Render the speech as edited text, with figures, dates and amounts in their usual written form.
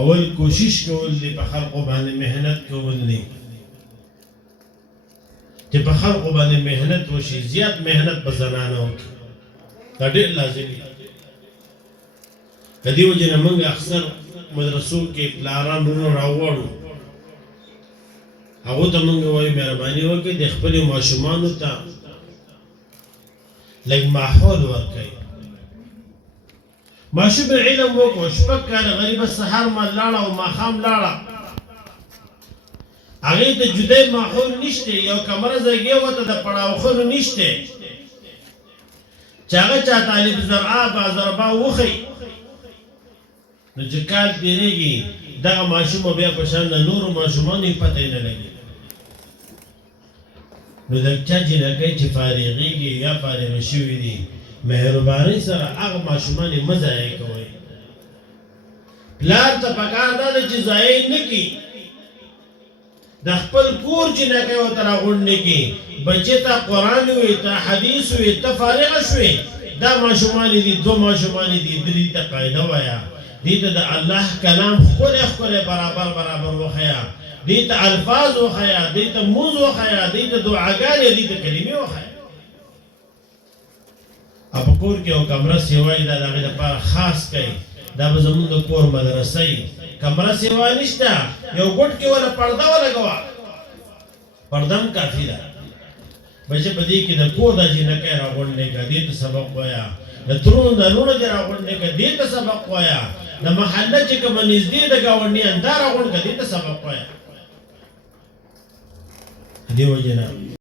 اول کوشش کول دی په خلقو باندې محنت کول دی چې په خلقو باندې محنت وشي زیات محنت په زنانه وکړي دا ډېر لازمي د دې وجې نه موږ اکثر مدرسو کې پلاران ورونه راوړو هغو ته موږ وایو مهرباني وکړئ د خپلو ماشومانو ته لږ ماحول ورکړئ ماشوم علم وکړو شپږ کاله غریبه سهار ما لاړه او ماښام لاړه هغې ته جدای ماحول نشته یو کمره ځایګۍ ورته د پړاوخونو نشته چې هغه چا طالب زرعه بازربا وښي نو چې کال تېرېږي دغه ماشوم بیا په شان د نورو ماشومانو یې پته یې نه لګي نو د چا جنکۍ چې فارغېږي یا فارغې شوي دي مهربانۍ سره هغه ماشومان یې مه ضایع کوئ پلار ته پکار دا ده چې ضایع نه کړي د خپل کور جنکۍ ورته راغونډې کړي بچې ته قرآن وي ته حدیث وي ته فارغه شوې دا ماشومان دي دوه ماشومان دي دې ته قاعده وایه دې ته د الله کلام ښکلی ښکلی برابر برابر وښیه دې ته الفاظ وښیه دې ته مونځ وښیه دې ته دعاګانې دې ته کلمې وښیه او په کور کې یو کمره سیوا یې دا د هغې دپاره خاص کوي دا به زمونږ د کور مدرسه وي کمره سیوا نشته یو ګوټ کې وله پرده ولګوه پرده هم کافي ده بچه په دې کې د کور دا جنکۍ راغونډې کړه دې ته سبق وایه د ترونو د لوڼو دې راغونډې کړه دې ته سبق وایه د محله چې کومه نږدې د ګاونډیان دا راغونډ کړه دې ته سبق وایه دې وجې نه